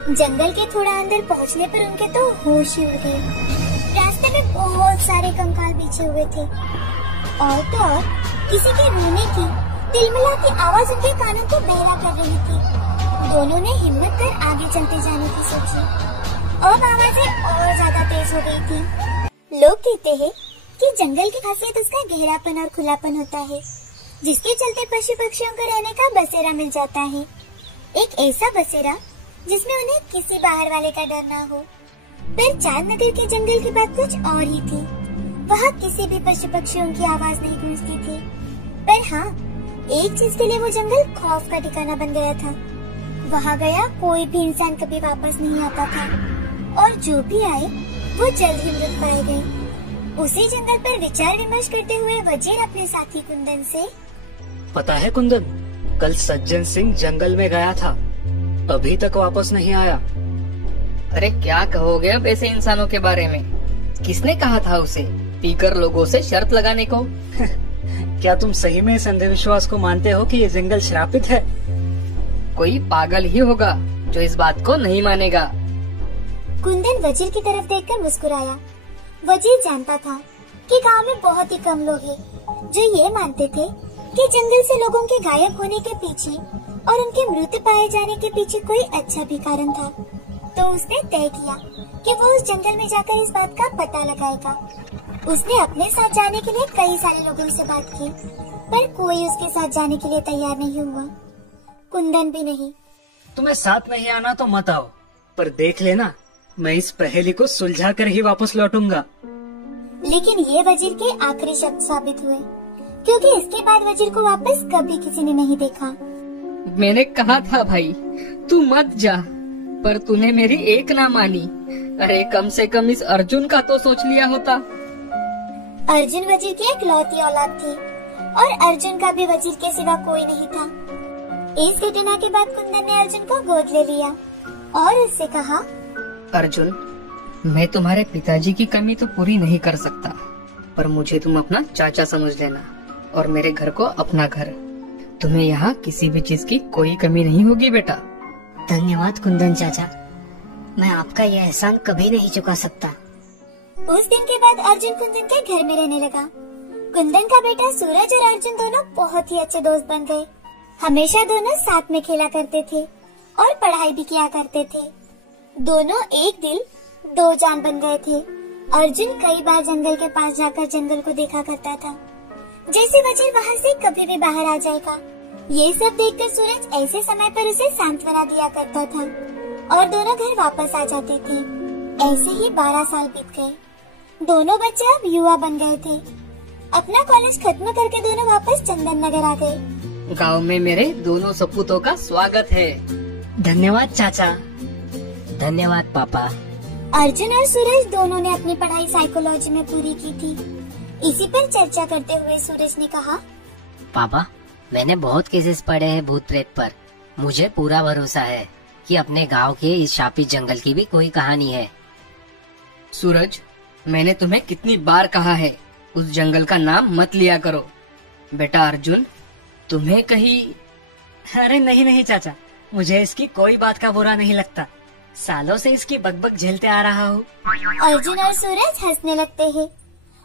जंगल के थोड़ा अंदर पहुंचने पर उनके तो होश ही उड़ गए। रास्ते में बहुत सारे कंकाल बिछे हुए थे और तो और किसी के रोने की तिलमिलाती आवाज उनके कानों को बहरा कर रही थी। दोनों ने हिम्मत कर आगे चलते जाने की सोची। अब आवाजें और ज्यादा तेज हो गई थी। लोग कहते हैं कि जंगल की खासियत उसका गहरापन और खुलापन होता है, जिसके चलते पशु पक्षियों को रहने का बसेरा मिल जाता है। एक ऐसा बसेरा जिसमें उन्हें किसी बाहर वाले का डर ना हो। पर चांद नगर के जंगल की बात कुछ और ही थी। वहाँ किसी भी पशु पक्षियों की आवाज नहीं गूंजती थी। पर हाँ, एक चीज के लिए वो जंगल खौफ का ठिकाना बन गया था। वहाँ गया कोई भी इंसान कभी वापस नहीं आता था और जो भी आए वो जल्द ही मृत पाए गए। उसी जंगल पर विचार विमर्श करते हुए वजीर अपने साथी कुंदन से, पता है कुंदन, कल सज्जन सिंह जंगल में गया था, अभी तक वापस नहीं आया। अरे क्या कहोगे अब ऐसे इंसानों के बारे में? किसने कहा था उसे पीकर लोगों से शर्त लगाने को? क्या तुम सही में इस अंधविश्वास को मानते हो कि ये जंगल श्रापित है? कोई पागल ही होगा जो इस बात को नहीं मानेगा। कुंदन वजीर की तरफ देखकर मुस्कुराया। वजीर जानता था कि गांव में बहुत ही कम लोग हैं जो ये मानते थे कि जंगल से लोगों के गायब होने के पीछे और उनके मृत पाए जाने के पीछे कोई अच्छा भी कारण था। तो उसने तय किया कि वो उस जंगल में जाकर इस बात का पता लगाएगा। उसने अपने साथ जाने के लिए कई सारे लोगों से बात की, पर कोई उसके साथ जाने के लिए तैयार नहीं हुआ, कुंदन भी नहीं। तुम्हें साथ नहीं आना तो मत आओ, पर देख लेना मैं इस पहेली को सुलझा कर ही वापस लौटूंगा। लेकिन ये वजीर के आखिरी शब्द साबित हुए, क्योंकि इसके बाद वजीर को वापस कभी किसी ने नहीं देखा। मैंने कहा था भाई तू मत जा, पर तूने मेरी एक ना मानी। अरे कम से कम इस अर्जुन का तो सोच लिया होता। अर्जुन वजीर की एक लौती औलाद थी और अर्जुन का भी वजीर के सिवा कोई नहीं था। इस घटना के बाद कुंदन ने अर्जुन को गोद ले लिया और उससे कहा, अर्जुन, मैं तुम्हारे पिताजी की कमी तो पूरी नहीं कर सकता, पर मुझे तुम अपना चाचा समझ लेना और मेरे घर को अपना घर। तुम्हें यहाँ किसी भी चीज की कोई कमी नहीं होगी बेटा। धन्यवाद कुंदन चाचा, मैं आपका यह एहसान कभी नहीं चुका सकता। उस दिन के बाद अर्जुन कुंदन के घर में रहने लगा। कुंदन का बेटा सूरज और अर्जुन दोनों बहुत ही अच्छे दोस्त बन गए। हमेशा दोनों साथ में खेला करते थे और पढ़ाई भी किया करते थे। दोनों एक दिल दो जान बन गए थे। अर्जुन कई बार जंगल के पास जाकर जंगल को देखा करता था, जैसे वजीर वहाँ से कभी भी बाहर आ जाएगा। ये सब देखकर सूरज ऐसे समय पर उसे सांत्वना दिया करता था और दोनों घर वापस आ जाते थे। ऐसे ही 12 साल बीत गए। दोनों बच्चे अब युवा बन गए थे। अपना कॉलेज खत्म करके दोनों वापस चंदन नगर आ गए। गांव में मेरे दोनों सपूतों का स्वागत है। धन्यवाद चाचा। धन्यवाद पापा। अर्जुन और सूरज दोनों ने अपनी पढ़ाई साइकोलॉजी में पूरी की थी। इसी पर चर्चा करते हुए सूरज ने कहा, पापा, मैंने बहुत केसेस पढ़े हैं भूत प्रेत पर। मुझे पूरा भरोसा है कि अपने गांव के इस शापित जंगल की भी कोई कहानी है। सूरज, मैंने तुम्हें कितनी बार कहा है उस जंगल का नाम मत लिया करो। बेटा अर्जुन, तुम्हें कहीं... अरे नहीं नहीं चाचा, मुझे इसकी कोई बात का बुरा नहीं लगता। सालों से इसकी बकबक झेलते आ रहा हूँ। अर्जुन और सूरज हंसने लगते हैं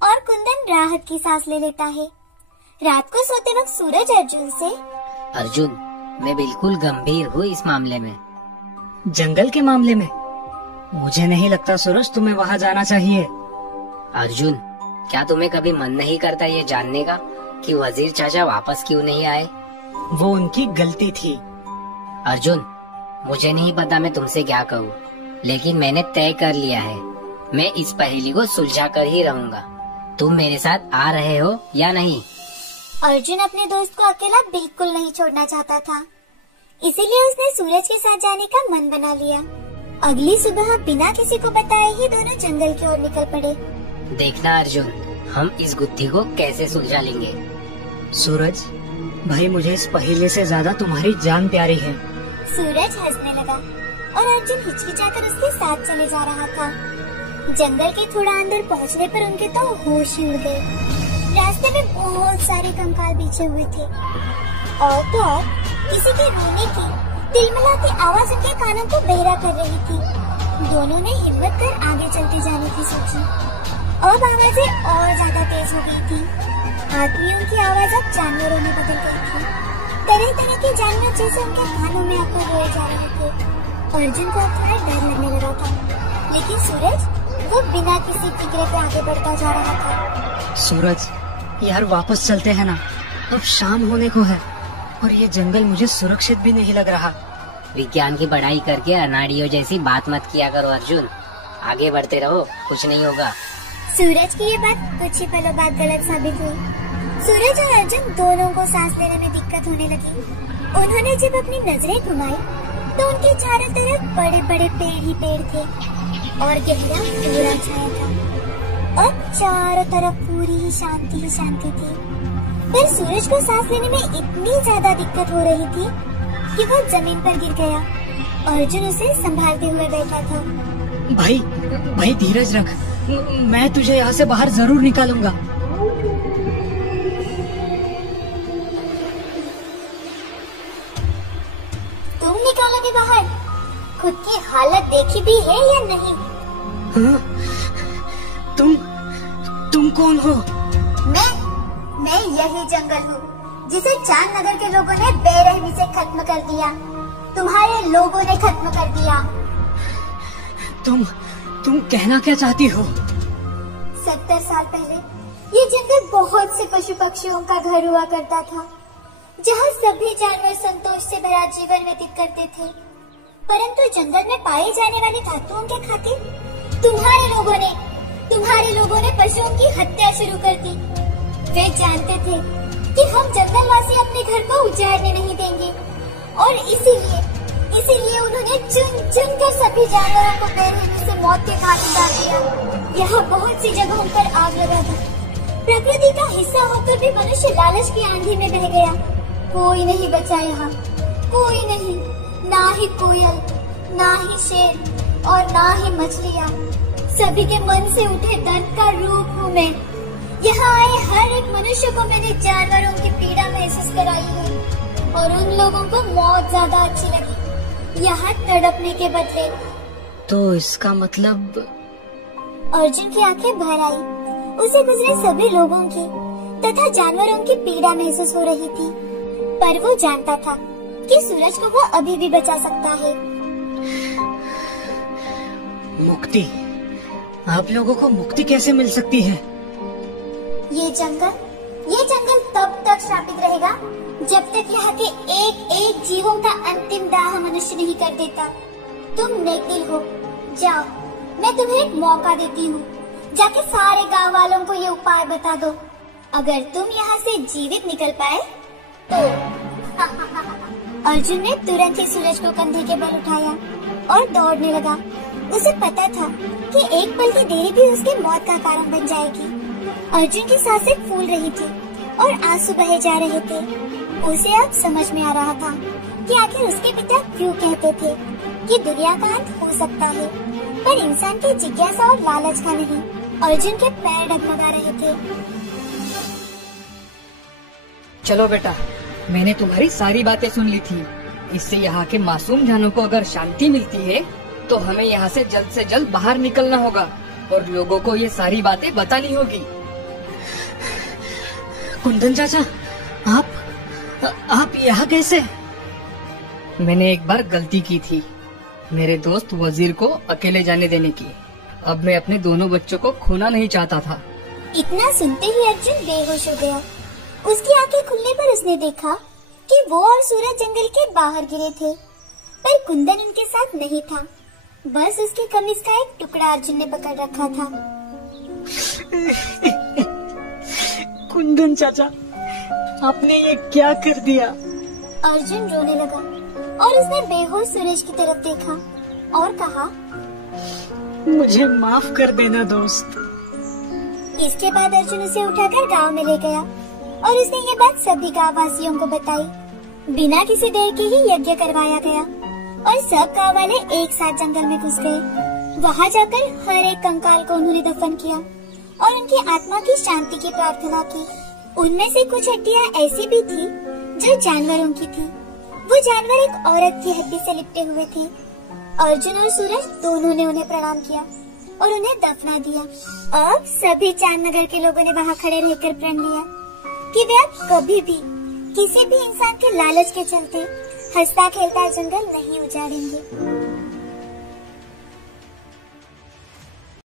और कुंदन राहत की सांस ले लेता है। रात को सोते वक्त सूरज अर्जुन से, अर्जुन, मैं बिल्कुल गंभीर हूँ इस मामले में। जंगल के मामले में? मुझे नहीं लगता सूरज तुम्हें वहाँ जाना चाहिए। अर्जुन, क्या तुम्हें कभी मन नहीं करता ये जानने का कि वजीर चाचा वापस क्यों नहीं आए? वो उनकी गलती थी। अर्जुन, मुझे नहीं पता मैं तुमसे क्या कहूँ, लेकिन मैंने तय कर लिया है, मैं इस पहेली को सुलझा कर ही रहूँगा। तुम मेरे साथ आ रहे हो या नहीं? अर्जुन अपने दोस्त को अकेला बिल्कुल नहीं छोड़ना चाहता था, इसीलिए उसने सूरज के साथ जाने का मन बना लिया। अगली सुबह बिना किसी को बताए ही दोनों जंगल की ओर निकल पड़े। देखना अर्जुन, हम इस गुत्थी को कैसे सुलझा लेंगे। सूरज भाई, मुझे इस पहेली से ज्यादा तुम्हारी जान प्यारी है। सूरज हंसने लगा और अर्जुन हिचकिचाकर उसके साथ चले जा रहा था। जंगल के थोड़ा अंदर पहुंचने पर उनके तो होश ही उड़ गए। रास्ते में बहुत सारे कंकाल बिछे हुए थे और तो और किसी के रोने की तिलमिलाती आवाज उनके कानों को बहरा कर रही थी। दोनों ने हिम्मत कर आगे चलते जाने की सोची। अब आवाजें और ज्यादा तेज हो गई थी। आदमियों की आवाज अब जानवरों में बदल गई थी। तरह तरह के जानवर जैसे उनके कानों में आकर रोए जा रहे थे। अर्जुन को अब थोड़ा डर लगने लगा था, लेकिन सूरज वो बिना किसी फिक्रे पे आगे बढ़ता जा रहा था। सूरज, यार वापस चलते हैं ना, अब शाम होने को है और ये जंगल मुझे सुरक्षित भी नहीं लग रहा। विज्ञान की पढ़ाई करके अनाड़ियों जैसी बात मत किया करो अर्जुन, आगे बढ़ते रहो, कुछ नहीं होगा। सूरज की ये बात कुछ ही पलों बाद गलत साबित हुई। सूरज और अर्जुन दोनों को सांस लेने में दिक्कत होने लगी। उन्होंने जब अपनी नजरें घुमाई तो उनके चारों तरफ बड़े बड़े पेड़ ही पेड़ थे और गहरा कोहरा छाया था। अब चारों तरफ पूरी ही शांति थी। पर सूरज को सांस लेने में इतनी ज्यादा दिक्कत हो रही थी कि वो जमीन पर गिर गया। अर्जुन उसे संभालते हुए बैठा था। भाई धीरज रख, मैं तुझे यहाँ से बाहर जरूर निकालूंगा। तुम निकालोगे बाहर? खुद की हालत देखी भी है या नहीं? हाँ? तुम कौन हो? मैं यही जंगल हूँ जिसे चांद नगर के लोगों ने बेरहमी से खत्म कर दिया। तुम्हारे लोगों ने खत्म कर दिया। तुम कहना क्या चाहती हो? 70 साल पहले ये जंगल बहुत से पशु पक्षियों का घर हुआ करता था, जहाँ सभी जानवर संतोष से भरा जीवन व्यतीत करते थे। परंतु जंगल में पाए जाने वाले धातुओं के खातिर तुम्हारे लोगों ने पशुओं की हत्या शुरू कर दी। वे जानते थे कि हम जंगलवासी अपने घर को उजाड़ने नहीं देंगे और इसीलिए उन्होंने चुन कर सभी जानवरों को बेरहमी से मौत के घाट उतार दिया। यहाँ बहुत सी जगहों पर आग लगा था। प्रकृति का हिस्सा होकर भी मनुष्य लालच की आंधी में बह गया। कोई नहीं बचा यहाँ, कोई नहीं, ना ही कोयल, ना ही शेर और ना ही मछलियाँ। सभी के मन से उठे दर्द का रूप हूँ मैं। यहाँ आए हर एक मनुष्य को मैंने जानवरों की पीड़ा महसूस कराई है और उन लोगों को मौत ज्यादा अच्छी लगी, यहाँ तड़पने के बदले। तो इसका मतलब? अर्जुन की आंखें भर आई। उसे गुजरे सभी लोगों की तथा जानवरों की पीड़ा महसूस हो रही थी, पर वो जानता था कि सूरज को वो अभी भी बचा सकता है। मुक्ति? आप लोगों को मुक्ति कैसे मिल सकती है? ये जंगल तब तक श्रापित रहेगा जब तक यहाँ के एक जीवों का अंतिम दाह मनुष्य नहीं कर देता। तुम नेकदिल हो, जाओ, मैं तुम्हें एक मौका देती हूँ। जाके सारे गांव वालों को ये उपाय बता दो। अगर तुम यहाँ से जीवित निकल पाए तो अर्जुन ने तुरंत ही सूरज को कंधे के बल उठाया और दौड़ने लगा। उसे पता था कि एक पल की देरी भी उसकी मौत का कारण बन जाएगी। अर्जुन की सांसें फूल रही थी और आंसू बहे जा रहे थे। उसे अब समझ में आ रहा था कि आखिर उसके पिता क्यों कहते थे कि दुनिया का अंत हो सकता है, पर इंसान की जिज्ञासा और लालच का नहीं। अर्जुन के पैर डगमगा रहे थे। चलो बेटा, मैंने तुम्हारी सारी बातें सुन ली थी। इससे यहाँ के मासूम जानों को अगर शांति मिलती है तो हमें यहाँ से जल्द बाहर निकलना होगा और लोगों को ये सारी बातें बतानी होगी। कुंदन चाचा, आप यहाँ कैसे? मैंने एक बार गलती की थी, मेरे दोस्त वजीर को अकेले जाने देने की। अब मैं अपने दोनों बच्चों को खोना नहीं चाहता था। इतना सुनते ही अर्जुन बेहोश हो गया। उसकी आंखें खुलने पर उसने देखा कि वो और सूरज जंगल के बाहर गिरे थे, पर कुंदन उनके साथ नहीं था। बस उसके कमीज का एक टुकड़ा अर्जुन ने पकड़ रखा था। कुंदन चाचा, आपने ये क्या कर दिया? अर्जुन रोने लगा और उसने बेहोश सूरज की तरफ देखा और कहा, मुझे माफ कर देना दोस्त। इसके बाद अर्जुन उसे उठाकर गांव में ले गया और उसने ये बात सभी गांव वासियों को बताई। बिना किसी देर के ही यज्ञ करवाया गया और सब गांव वाले एक साथ जंगल में घुस गए। वहाँ जाकर हर एक कंकाल को उन्होंने दफन किया और उनकी आत्मा की शांति की प्रार्थना की। उनमें से कुछ हड्डियाँ ऐसी भी थी जो जानवरों की थी। वो जानवर एक औरत की हड्डी से लिपटे हुए थे। अर्जुन और सूरज दोनों ने उन्हें प्रणाम किया और उन्हें दफना दिया। अब सभी चांद नगर के लोगों ने वहाँ खड़े रहकर प्रण लिया कि वे अब कभी भी किसी भी इंसान के लालच के चलते हंसता खेलता जंगल नहीं उजाड़ेंगे।